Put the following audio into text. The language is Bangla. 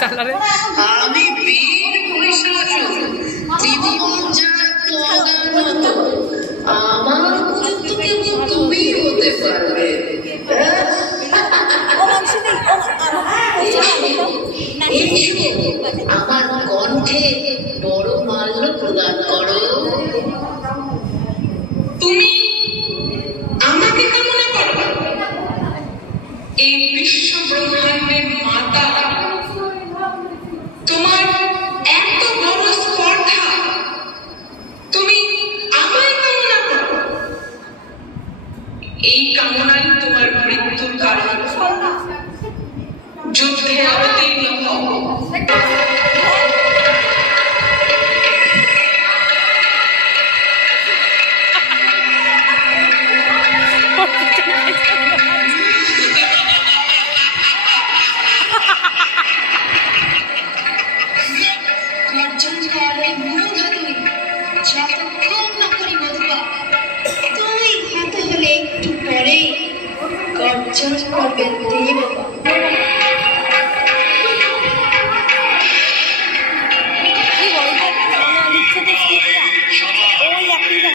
আমি বীর মহিষাসুর ত্রিভুবনজাত অজানত আমার উপযুক্ত কেউ তুমি হতে পারবে। আমার কণ্ঠে বড় মাল্য প্রদান করো। তুমি আমাকে কামনা করো, এই বিশ্ব ব্রহ্মাণ্ডের মাতা। তোমার এত বড় স্পর্ধা, তুমি আমায় কামনা করো। এই কামনাই তোমার মৃত্যুর কারণ। যুদ্ধে অবতীর্ণ হও। তুই হাতে হলে একটু পরেই গর্জন করবেন দেবতা।